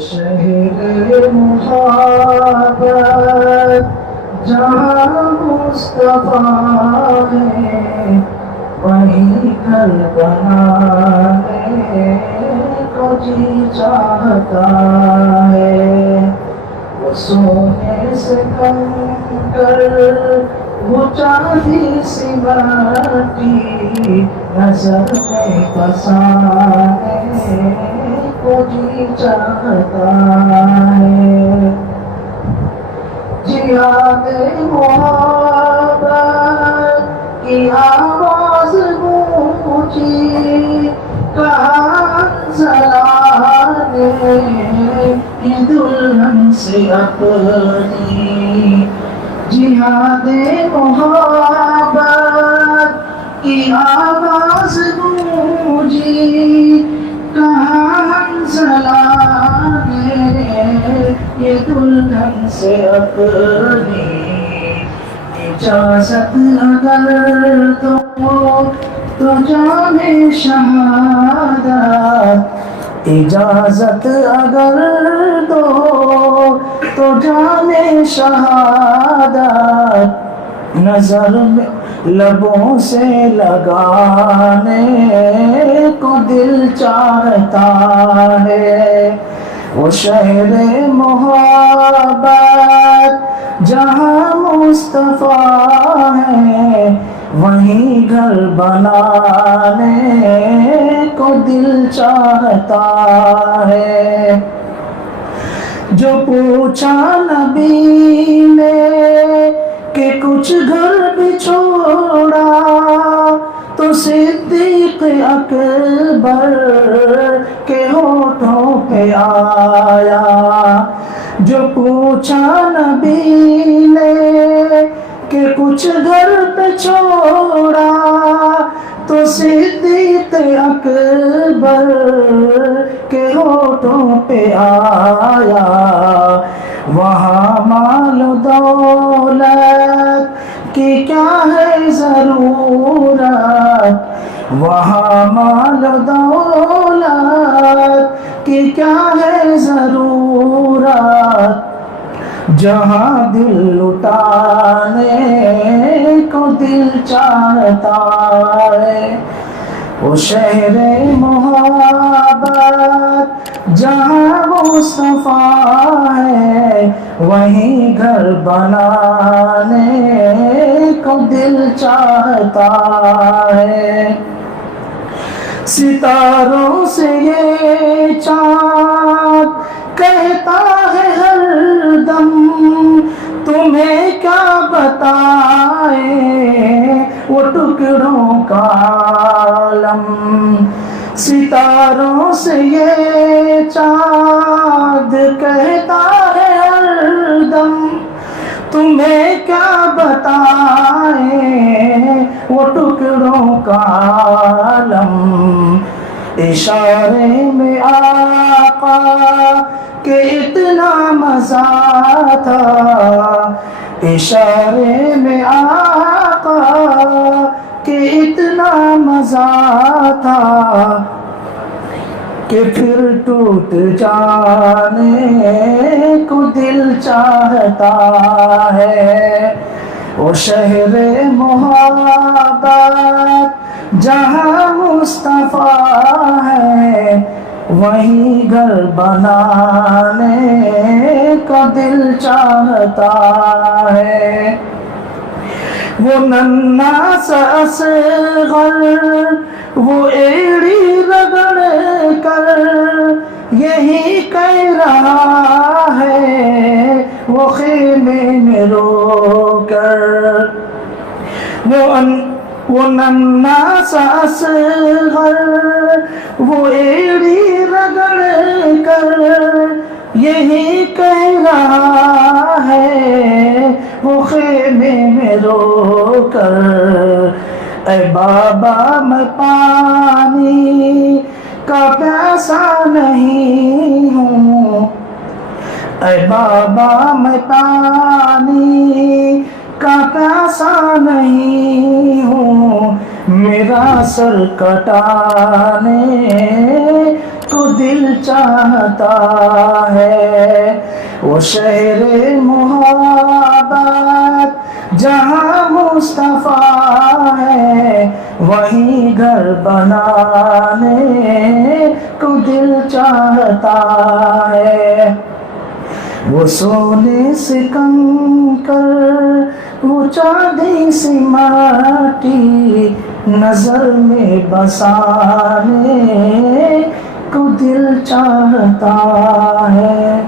شہر محبت جہاں مصطفیٰ ہے وہیں گھر بنانے کو جی چاہتا ہے۔ وہ سونے سے کنکر وہ چاندی سی مٹی نظر میں بسانے کو جی چاہتا ہے۔ جہاد محبت کی آواز گونجی کہاں زلانے کی دلہن سے اپنی۔ جہاد محبت کی آواز گونجی کہاں زلانے یہ دلہن سے اپنی۔ اجازت اگر دو تو جامِ شہادت، اجازت اگر دو تو جامِ شہادت نظر میں لبوں سے لگانے کو دل چاہتا ہے۔ وہ شہر محبت جہاں مصطفیٰ ہے وہیں گھر بنانے کو دل چاہتا ہے۔ جو پوچھا نبی نے کہ کچھ گھر بھی چھوڑا تو صدیق اکبر کے ہونٹوں پہ آیا۔ جو پوچھا نبی نے کہ کچھ گھر پہ چھوڑا تو صدیق اکبر کے ہونٹوں پہ آیا۔ وہاں مال و دولت کی کیا ہے ضرورت، وہاں مال و دولت کی کیا ہے ضرورت، جہاں دل لٹانے کو دل چاہتا ہے۔ وہ شہر محبت جہاں مصطفیٰ ہے وہیں گھر بنانے کو دل چاہتا ہے۔ ستاروں سے یہ چاند کہتا ہے ہر دم تمہیں کیا بتائے وہ ٹکڑوں کا عالم۔ ستاروں سے یہ چاند کہتا ہے ہر دم تمہیں کیا بتائے وہ ٹکڑوں کا عالم۔ اشارے میں آقا کہ اتنا مزہ تھا، اشارے میں آقا کہ اتنا مزہ تھا کہ پھر ٹوٹ جانے کو دل چاہتا ہے۔ وہ شہر محبت جہاں مصطفیٰ ہے وہیں گھر بنانے کا دل چاہتا ہے۔ وہ ننھا سا اصغر وہ ایڑی رگڑ کر یہی کہہ رہا ہے وہ خیمے میں رو کر۔ وہ ننھا سا اصغر وہ ایڑی رگڑ کر یہی کہہ رہا ہے وہ خیمے میں رو کر۔ اے بابا میں پانی کا پیاسا نہیں ہوں، اے بابا میں پانی کا پیاسا نہیں ہوں، میرا سر کٹانے کو دل چاہتا ہے، وہ شہر محبت جہاں مصطفیٰ ہے، وہیں گھر بنانے کو دل چاہتا ہے۔ وہ سونے سے کنکر، وہ چاندی سی مٹی، نظر میں بسانے کو دل چاہتا ہے۔